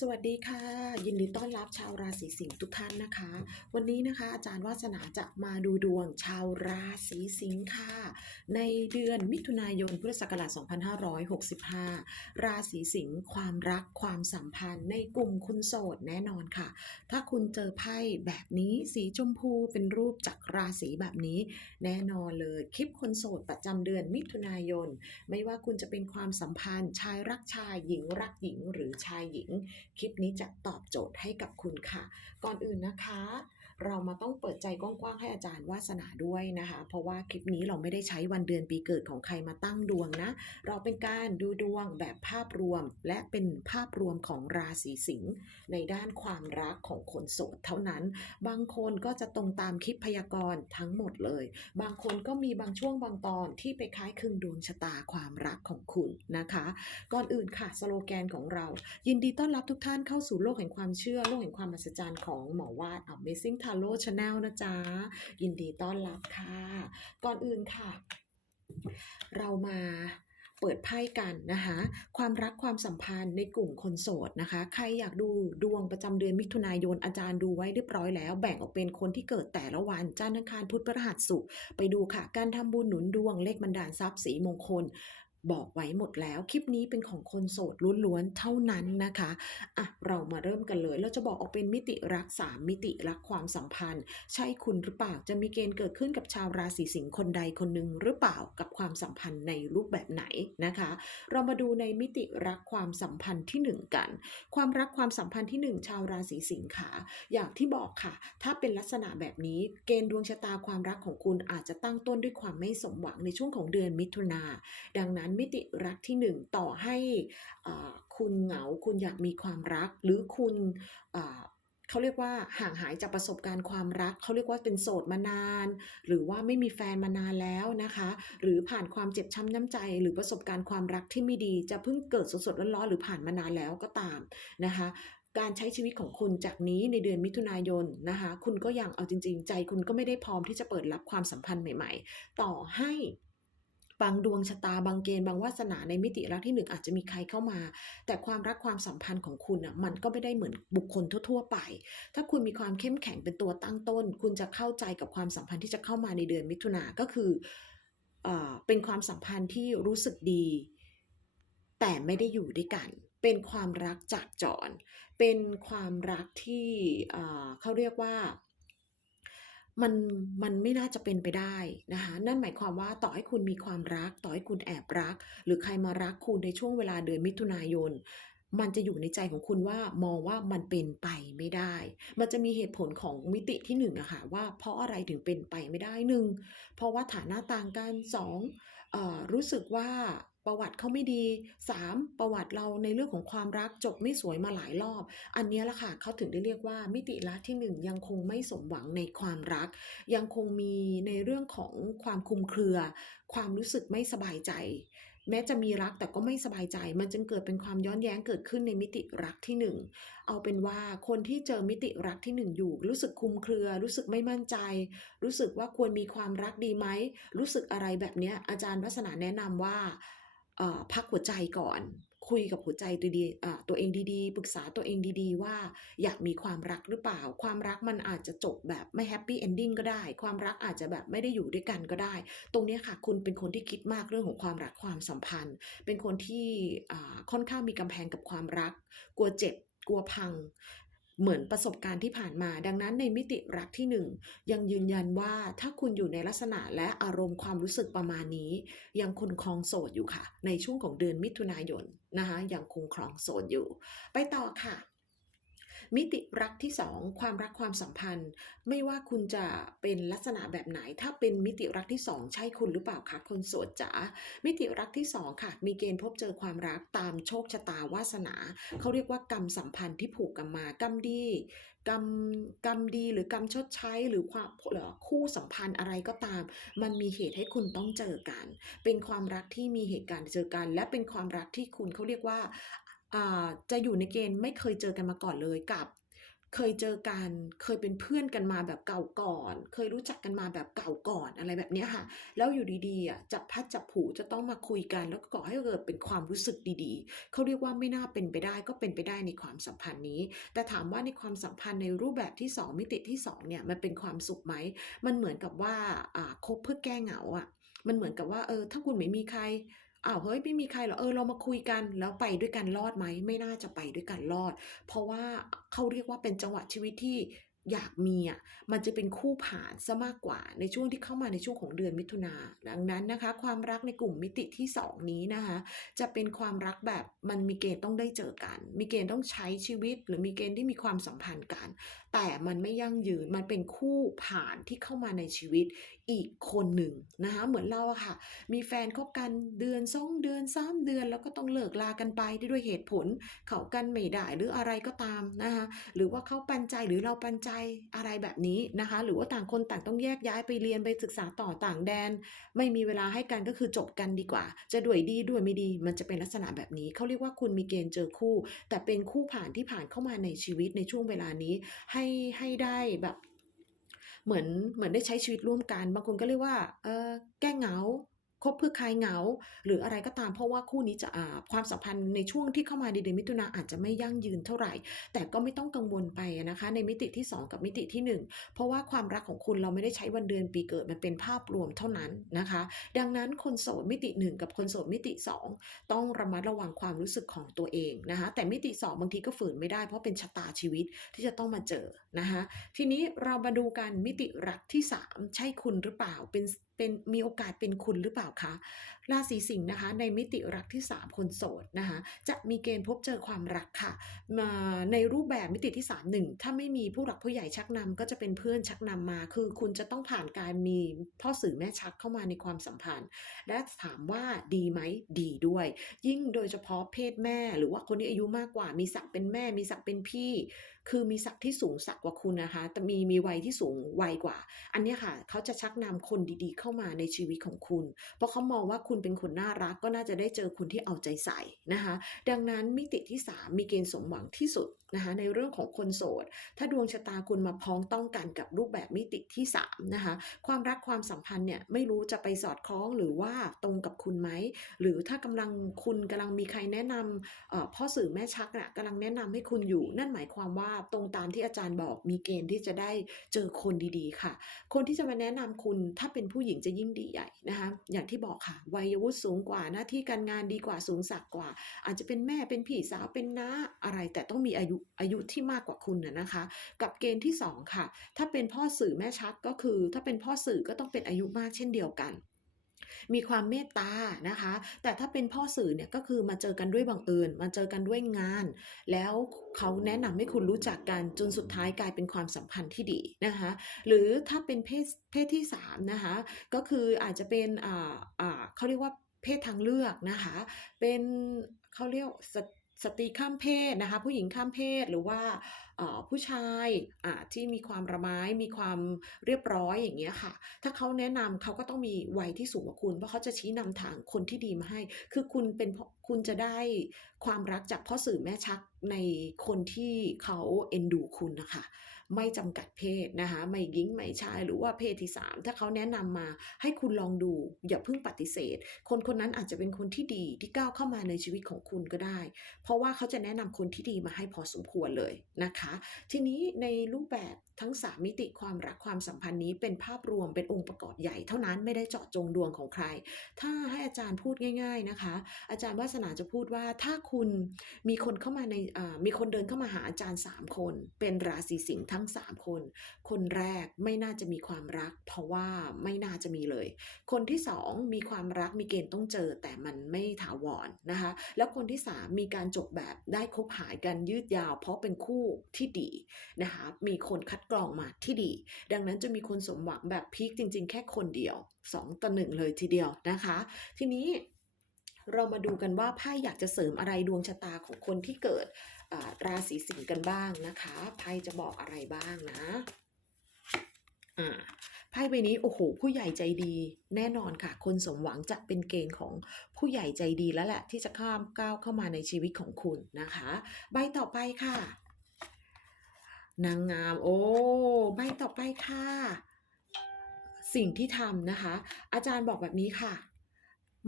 สวัสดีค่ะ ยินดีต้อนรับชาวราศีสิงห์ทุกท่านนะคะ วันนี้นะคะ อาจารย์วาสนาจะมาดูดวงชาวราศีสิงห์ค่ะ ในเดือนมิถุนายนพุทธศักราช 2565 ราศีสิงห์ความรักความสัมพันธ์ในกลุ่มคุณโสดแน่นอนค่ะ ถ้าคุณเจอไพ่แบบนี้สีชมพูเป็นรูปจากราศีแบบนี้ แน่นอนเลยคลิปคนโสดประจำเดือนมิถุนายน ไม่ว่าคุณจะเป็นความสัมพันธ์ ชายรักชายหญิงรักหญิงหรือชายหญิง คลิปนี้จะตอบโจทย์ให้กับคุณค่ะ ก่อนอื่นนะคะ เรามาต้องเปิดใจกว้างๆให้อาจารย์วาสนาด้วยนะคะ เพราะว่าคลิปนี้เราไม่ได้ใช้วันเดือนปีเกิดของใครมาตั้งดวงนะ เราเป็นการดูดวงแบบภาพรวม และเป็นภาพรวมของราศีสิงห์ในด้านความรักของคนโสดเท่านั้น บางคนก็จะตรงตามคลิปพยากรณ์ทั้งหมดเลย บางคนก็มีบางช่วงบางตอนที่ไปคล้ายคลึงดวงชะตาความรักของคุณนะคะ ก่อนอื่นค่ะสโลแกนของเรา ยินดีต้อนรับทุกท่านเข้าสู่โลกแห่งความเชื่อโลกแห่งความมหัศจรรย์ของหมอวาด Amazing Tarot Channel นะจ๊ะ ยินดีต้อนรับค่ะ ก่อนอื่นค่ะ เรามาเปิดไพ่กันนะคะ ความรักความสัมพันธ์ในกลุ่มคนโสดนะคะ ใครอยากดูดวงประจำเดือนมิถุนายนอาจารย์ดูไว้เรียบร้อยแล้ว แบ่งออกเป็นคนที่เกิดแต่ละวันจันทร์อังคารพุธพฤหัสศุกร์ไปดูค่ะ การทำบุญหนุนดวงเลขบันดาลทรัพย์สีมงคล บอกไว้หมดแล้ว คลิปนี้เป็นของคนโสดล้วนๆเท่านั้นนะคะอะเรามาเริ่มกันเลย เราจะบอกออกเป็นมิติรักสามมิติรักความสัมพันธ์ ใช่คุณหรือเปล่าจะมีเกณฑ์เกิดขึ้นกับชาวราศีสิงห์คนใดคนหนึ่งหรือเปล่ากับความสัมพันธ์ในรูปแบบไหนนะคะ เรามาดูในมิติรักความสัมพันธ์ที่หนึ่งกัน ความรักความสัมพันธ์ที่หนึ่งชาวราศีสิงค์ค่ะอย่างที่บอกค่ะ ถ้าเป็นลักษณะแบบนี้เกณฑ์ดวงชะตาความรักของคุณอาจจะตั้งต้นด้วยความไม่สมหวังในช่วงของเดือนมิถุนาดังนั้นมิติรักที่หนึ่งต่อให้คุณเหงาคุณอยากมีความรัก หรือคุณเขาเรียกว่าห่างหายจากประสบการณ์ความรัก เขาเรียกว่าเป็นโสดมานาน หรือว่าไม่มีแฟนมานานแล้วนะคะ หรือผ่านความเจ็บช้ำน้ำใจ หรือประสบการณ์ความรักที่ไม่ดี จะเพิ่งเกิดสดๆร้อนๆหรือผ่านมานานแล้วก็ตามนะคะการใช้ชีวิตของคุณจากนี้ในเดือนมิถุนายนนะคะ คุณก็ยังเอาจริง ๆ ใจคุณก็ไม่ได้พร้อมที่จะเปิดรับความสัมพันธ์ใหม่ ๆ ต่อให้ บางดวงชะตาบางเกณฑ์บางวาสนาในมิติรักที่หนึ่งอาจจะมีใครเข้ามา แต่ความรักความสัมพันธ์ของคุณอะมันก็ไม่ได้เหมือนบุคคลทั่ว ๆ ไป ถ้าคุณมีความเข้มแข็งเป็นตัวตั้งต้น คุณจะเข้าใจกับความสัมพันธ์ที่จะเข้ามาในเดือนมิถุนาก็คือเอ่อเป็นความสัมพันธ์ที่รู้สึกดี แต่ไม่ได้อยู่ด้วยกัน เป็นความรักจากจร เป็นความรักที่เอ่อเขาเรียกว่า มันมันไม่น่าจะเป็นไปได้นะคะนั่นหมายความว่าต่อให้คุณมีความรัก ต่อให้คุณแอบรัก หรือใครมารักคุณในช่วงเวลาเดือนมิถุนายน มันจะอยู่ในใจของคุณว่ามองว่ามันเป็นไปไม่ได้ มันจะมีเหตุผลของมิติที่หนึ่งอะค่ะว่าเพราะอะไรถึงเป็นไปไม่ได้หนึ่งเพราะว่าฐานะต่างกันสองอรู้สึกว่า ประวัติเขาไม่ดี 3. ประวัติเราในเรื่องของความรักจบไม่สวยมาหลายรอบ อันนี้ละค่ะเขาถึงได้เรียกว่ามิติรักที่หนึ่งยังคงไม่สมหวังในความรัก ยังคงมีในเรื่องของความคุมเครือ ความรู้สึกไม่สบายใจ แม้จะมีรักแต่ก็ไม่สบายใจ มันจึงเกิดเป็นความย้อนแย้งเกิดขึ้นในมิติรักที่หนึ่งเอาเป็นว่าคนที่เจอมิติรักที่หนึ่งอยู่ รู้สึกคุมเครือ รู้สึกไม่มั่นใจ รู้สึกว่าควรมีความรักดีไหมรู้สึกอะไรแบบนี้อาจารย์วัฒนาแนะนำว่า พักหัวใจก่อน คุยกับหัวใจดีๆอ่าตัวเองดีๆ ปรึกษาตัวเองดีๆ ว่าอยากมีความรักหรือเปล่า ความรักมันอาจจะจบแบบไม่แฮปปี้เอนดิ้งก็ได้ ความรักอาจจะแบบไม่ได้อยู่ด้วยกันก็ได้ ตรงนี้ค่ะ คุณเป็นคนที่คิดมากเรื่องของความรักความสัมพันธ์ เป็นคนที่ค่อนข้างมีกำแพงกับความรัก กลัวเจ็บกลัวพัง เหมือนประสบการณ์ที่ผ่านมา ดังนั้นในมิติรักที่หนึ่งยังยืนยันว่าถ้าคุณอยู่ในลักษณะและอารมณ์ความรู้สึกประมาณนี้ ยังคงครองโสดอยู่ค่ะ ในช่วงของเดือนมิถุนายนนะคะยังคงครองโสดอยู่ ไปต่อค่ะ มิติรักที่สองความรักความสัมพันธ์ ไม่ว่าคุณจะเป็นลักษณะแบบไหน ถ้าเป็นมิติรักที่สองใช่คุณหรือเปล่าคะคนโสดจ๋ามิติรักที่สองค่ะ มีเกณฑ์พบเจอความรักตามโชคชะตาวาสนา เขาเรียกว่ากรรมสัมพันธ์ที่ผูกกันมากรรมดีกรรมกรรมดีหรือกรรมชดใช้หรือความหรือคู่สัมพันธ์อะไรก็ตาม มันมีเหตุให้คุณต้องเจอกัน เป็นความรักที่มีเหตุการณ์เจอกัน และเป็นความรักที่คุณเขาเรียกว่า จะอยู่ในเกณฑ์ไม่เคยเจอกันมาก่อนเลยกับเคยเจอกันเคยเป็นเพื่อนกันมาแบบเก่าก่อน เคยรู้จักกันมาแบบเก่าก่อนอะไรแบบนี้ค่ะ แล้วอยู่ดีๆอะจับพัดจับผูจะต้องมาคุยกัน แล้วก็ก่อให้เกิดเป็นความรู้สึกดีๆ เขาเรียกว่าไม่น่าเป็นไปได้ก็เป็นไปได้ในความสัมพันธ์นี้ แต่ถามว่าในความสัมพันธ์ในรูปแบบที่ 2 มิติที่2เนี่ยมันเป็นความสุขไหม มันเหมือนกับว่าอ่าคบเพื่อแก้เหงาอะมันเหมือนกับว่าเออถ้าคุณไม่มีใคร อ้าวเฮ้ยไม่มีใครหรอเออเรามาคุยกันแล้วไปด้วยกันรอดไหมไม่น่าจะไปด้วยกันรอด เพราะว่าเขาเรียกว่าเป็นจังหวะชีวิตที่อยากมีอะมันจะเป็นคู่ผ่านซะมากกว่าในช่วงที่เข้ามาในช่วงของเดือนมิถุนาดังนั้นนะคะ ความรักในกลุ่มมิติที่สองนี้นะคะ จะเป็นความรักแบบมันมีเกณฑ์ต้องได้เจอกัน มีเกณฑ์ต้องใช้ชีวิต หรือมีเกณฑ์ที่มีความสัมพันธ์กัน แต่มันไม่ยั่งยืนมันเป็นคู่ผ่านที่เข้ามาในชีวิตอีกคนหนึ่งนะคะเหมือนเราอะค่ะ มีแฟนคบกันเดือนสองเดือนสามเดือน แล้วก็ต้องเลิกลากันไปด้วยเหตุผลเขากันไม่ได้หรืออะไรก็ตามนะคะหรือว่าเขาปันใจหรือเราปันใจอะไรแบบนี้นะคะ หรือว่าต่างคนต่างต้องแยกย้ายไปเรียนไปศึกษาต่อต่างแดน ไม่มีเวลาให้กันก็คือจบกันดีกว่า จะด้วยดีด้วยไม่ดี มันจะเป็นลักษณะแบบนี้เขาเรียกว่าคุณมีเกณฑ์เจอคู่ แต่เป็นคู่ผ่านที่ผ่านเข้ามาในชีวิตในช่วงเวลานี้ให้ให้ได้แบบ เหมือนเหมือนได้ใช้ชีวิตร่วมกัน บางคนก็เรียกว่า เออแก้เหงา คบเพื่อคลายเหงา หรืออะไรก็ตามเพราะว่าคู่นี้จะความสัมพันธ์ในช่วงที่เข้ามาในเดือนมิถุนาอาจจะไม่ยั่งยืนเท่าไหร่ แต่ก็ไม่ต้องกังวลไปนะคะ ในมิติที่ 2 กับมิติที่ 1 เพราะว่าความรักของคุณเราไม่ได้ใช้วันเดือนปีเกิดมันเป็นภาพรวมเท่านั้นนะคะ ดังนั้นคนโสดมิติ 1 กับคนโสดมิติ 2 ต้องระมัดระวังความรู้สึกของตัวเองนะคะแต่มิติ 2 บางทีก็ฝืนไม่ได้เพราะเป็นชะตาชีวิตที่จะต้องมาเจอนะคะทีนี้เรามาดูกันมิติรักที่ 3 ใช่คุณหรือเปล่าเป็นเป็นมีโอกาสเป็นคุณหรือเปล่าคะ ราศีสิงห์นะคะ ในมิติรักที่ 3 คนโสดนะคะจะมีเกณฑ์พบเจอความรักค่ะมาในรูปแบบมิติที่3 1ถ้าไม่มีผู้หลักผู้ใหญ่ชักนำก็จะเป็นเพื่อนชักนำมา คือคุณจะต้องผ่านการมีพ่อสื่อแม่ชักเข้ามาในความสัมพันธ์ และถามว่าดีไหมดีด้วย ยิ่งโดยเฉพาะเพศแม่ หรือว่าคนที่อายุมากกว่า มีศักดิ์เป็นแม่ มีศักดิ์เป็นพี่ คือมีศักดิ์ที่สูงศักดิ์กว่าคุณนะคะแต่มีมีวัยที่สูงวัยกว่า อันนี้ค่ะเขาจะชักนำคนดีๆ เข้ามาในชีวิตของคุณ เพราะเขามองว่าคุณเป็นคนน่ารัก ก็น่าจะได้เจอคนที่เอาใจใส่นะคะ ดังนั้นมิติที่ 3 มีเกณฑ์สมหวังที่สุดนะคะในเรื่องของคนโสด ถ้าดวงชะตาคุณมาพ้องต้องกันกับรูปแบบมิติที่3นะคะความรักความสัมพันธ์เนี่ยไม่รู้จะไปสอดคล้องหรือว่าตรงกับคุณไหม หรือถ้ากำลังคุณกำลังมีใครแนะนำพ่อสื่อแม่ชักน่ะกำลังแนะนำให้คุณอยู่ นั่นหมายความว่าตรงตามที่อาจารย์บอกมีเกณฑ์ที่จะได้เจอคนดีๆค่ะ คนที่จะมาแนะนำคุณถ้าเป็นผู้หญิงจะยิ่งดีใหญ่นะคะอย่างที่บอกค่ะวัยวุฒิสูงกว่าหน้าที่การงานดีกว่าสูงสักกว่า อาจจะเป็นแม่เป็นพี่สาวเป็นน้าอะไรแต่ต้องมีอายุอายุที่มากกว่าคุณนะนะคะ กับเกณฑ์ที่สองค่ะ ถ้าเป็นพ่อสื่อแม่ชักก็คือ ถ้าเป็นพ่อสื่อก็ต้องเป็นอายุมากเช่นเดียวกันมีความเมตตานะคะ แต่ถ้าเป็นพ่อสื่อเนี่ยก็คือมาเจอกันด้วยบังเอิญ มาเจอกันด้วยงาน แล้วเขาแนะนำให้คุณรู้จักกันจนสุดท้ายกลายเป็นความสัมพันธ์ที่ดีนะคะ หรือถ้าเป็นเพศเพศที่สามนะคะ ก็คืออาจจะเป็นอ่าอ่าเขาเรียกว่าเพศทางเลือกนะคะ เป็นเขาเรียก สตรีข้ามเพศนะคะ ผู้หญิงข้ามเพศหรือว่า ผู้ชายที่มีความระไม้มีความเรียบร้อยอย่างเงี้ยค่ะ ถ้าเขาแนะนำเขาก็ต้องมีวัยที่สูงกว่าคุณ เพราะเขาจะชี้นำทางคนที่ดีมาให้ คือคุณเป็นคุณจะได้ความรักจากพ่อสื่อแม่ชักในคนที่เขาเอ็นดูคุณนะคะ ไม่จำกัดเพศนะคะไม่หญิงไม่ชายหรือว่าเพศที่ 3 ถ้าเขาแนะนำมาให้คุณลองดู อย่าเพิ่งปฏิเสธ คนคนนั้นอาจจะเป็นคนที่ดีที่ก้าวเข้ามาในชีวิตของคุณก็ได้ เพราะว่าเขาจะแนะนำคนที่ดีมาให้พอสมควรเลยนะคะทีนี้ในรูปแบบทั้ง 3 มิติความรักความสัมพันธ์นี้เป็นภาพรวมเป็นองค์ประกอบใหญ่เท่านั้นไม่ได้เจาะจงดวงของใคร ถ้าให้อาจารย์พูดง่าย ๆนะคะ อาจารย์วาสนาจะพูดว่าถ้าคุณมีคนเข้ามาในมีคนเดินเข้ามาหาอาจารย์ 3 คน เป็นราศีสิงห์ทั้ง 3 คน คนแรกไม่น่าจะมีความรัก เพราะว่าไม่น่าจะมีเลย คนที่ 2 มีความรักมีเกณฑ์ต้องเจอ แต่มันไม่ถาวรนะคะ แล้วคนที่ 3 มีการจบแบบได้คบหายกันยืดยาว เพราะเป็นคู่ที่ดีนะคะมีคนคัดกรองมาที่ดี ดังนั้นจะมีคนสมหวังแบบพีคจริง ๆ แค่คนเดียว 2ต่อหนึ่งเลยทีเดียวนะคะ ทีนี้เรามาดูกันว่าไพ่อยากจะเสริมอะไรดวงชะตาของคนที่เกิดราศีสิงห์กันบ้างนะคะไพ่จะบอกอะไรบ้างนะอ่าไพ่ใบนี้โอ้โห ผู้ใหญ่ใจดี แน่นอนค่ะ คนสมหวังจะเป็นเกณฑ์ของผู้ใหญ่ใจดีแล้วแหละที่จะข้ามก้าวเข้ามาในชีวิตของคุณนะคะ ใบต่อไปค่ะ นางงาม โอ้ใบต่อไปค่ะ สิ่งที่ทำนะคะ อาจารย์บอกแบบนี้ค่ะ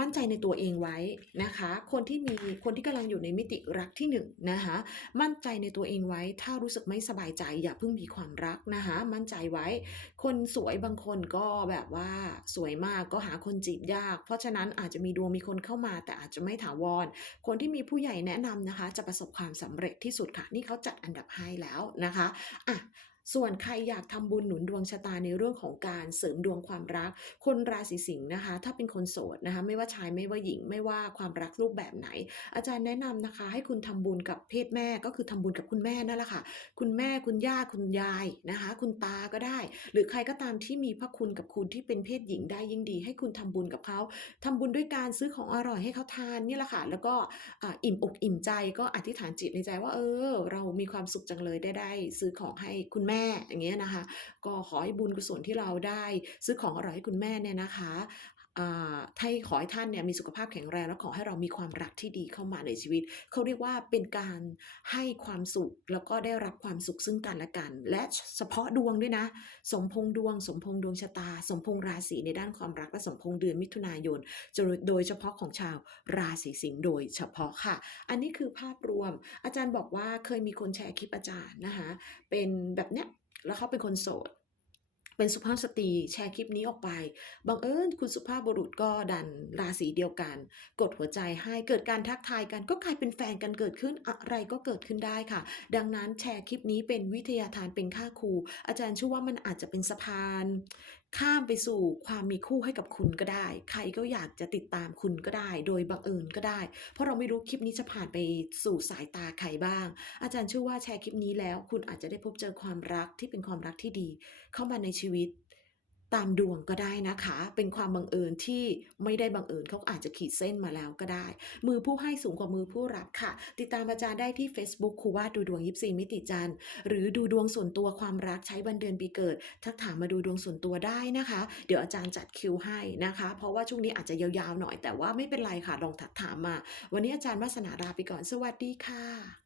มั่นใจในตัวเองไว้นะคะ คนที่มีคนที่กำลังอยู่ในมิติรักที่หนึ่งนะคะมั่นใจในตัวเองไว้ ถ้ารู้สึกไม่สบายใจอย่าเพิ่งมีความรักนะคะมั่นใจไว้ คนสวยบางคนก็แบบว่าสวยมากก็หาคนจีบยาก เพราะฉะนั้นอาจจะมีดวงมีคนเข้ามา แต่อาจจะไม่ถาวร คนที่มีผู้ใหญ่แนะนำนะคะ จะประสบความสำเร็จที่สุดค่ะ นี่เขาจัดอันดับให้แล้วนะคะอะ ส่วนใครอยากทำบุญหนุนดวงชะตาในเรื่องของการเสริมดวงความรัก คนราศีสิงห์นะคะ ถ้าเป็นคนโสดนะคะ ไม่ว่าชายไม่ว่าหญิงไม่ว่าความรักรูปแบบไหน อาจารย์แนะนำนะคะ ให้คุณทำบุญกับเพศแม่ก็คือทำบุญกับคุณแม่นั่นแหละค่ะ คุณแม่คุณย่าคุณยายนะคะ คุณตาก็ได้ หรือใครก็ตามที่มีพระคุณกับคุณที่เป็นเพศหญิงได้ยิ่งดี ให้คุณทำบุญกับเขาทำบุญด้วยการซื้อของอร่อยให้เขาทานนี่แหละค่ะ แล้วก็ออิ่มอกอิ่มใจก็อธิษฐานจิตในใจว่าเออ เรามีความสุขจังเลยได้ได้ ซื้อของให้คุณแม่อย่างเงี้ยนะคะ ก็ขอให้บุญกุศลที่เราได้ ซื้อของอร่อยให้คุณแม่เนี่ยนะคะ ให้ขอให้ท่านเนี่ยมีสุขภาพแข็งแรงและขอให้เรามีความรักที่ดีเข้ามาในชีวิต เขาเรียกว่าเป็นการให้ความสุขแล้วก็ได้รับความสุขซึ่งกันและกัน และเฉพาะดวงด้วยนะ สมพงดวง สมพงดวงชะตา สมพงราศีในด้านความรักและสมพงเดือนมิถุนายน โดยเฉพาะของชาวราศีสิงห์โดยเฉพาะค่ะ อันนี้คือภาพรวม อาจารย์บอกว่าเคยมีคนแชร์คลิปอาจารย์นะคะเป็นแบบเนี้ยแล้วเขาเป็นคนโสด เป็นสุภาพสตรีแชร์คลิปนี้ออกไป บังเอิญคุณสุภาพบุรุษก็ดันราศีเดียวกัน กดหัวใจให้เกิดการทักทายกันก็กลายเป็นแฟนกันเกิดขึ้นอะไรก็เกิดขึ้นได้ค่ะ ดังนั้นแชร์คลิปนี้เป็นวิทยาทานเป็นค่าครูอาจารย์เชื่อว่ามันอาจจะเป็นสะพานข้ามไปสู่ความมีคู่ให้กับคุณก็ได้ ใครก็อยากจะติดตามคุณก็ได้ โดยบังเอิญก็ได้ เพราะเราไม่รู้คลิปนี้จะผ่านไปสู่สายตาใครบ้าง อาจารย์เชื่อว่าแชร์คลิปนี้แล้ว คุณอาจจะได้พบเจอความรักที่เป็นความรักที่ดี เข้ามาในชีวิต ตามดวงก็ได้นะคะ เป็นความบังเอิญที่ไม่ได้บังเอิญเขาอาจจะขีดเส้นมาแล้วก็ได้ มือผู้ให้สูงกว่ามือผู้รับค่ะ ติดตามอาจารย์ได้ที่ Facebook ครูวาดดูดวงยิปซีมิติจันทร์หรือดูดวงส่วนตัวความรักใช้วันเดือนปีเกิด ทักถามมาดูดวงส่วนตัวได้นะคะ เดี๋ยวอาจารย์จัดคิวให้นะคะ เพราะว่าช่วงนี้อาจจะยาวๆหน่อยแต่ว่าไม่เป็นไรค่ะลองทักถามมา วันนี้อาจารย์วาสนาลาไปก่อนสวัสดีค่ะ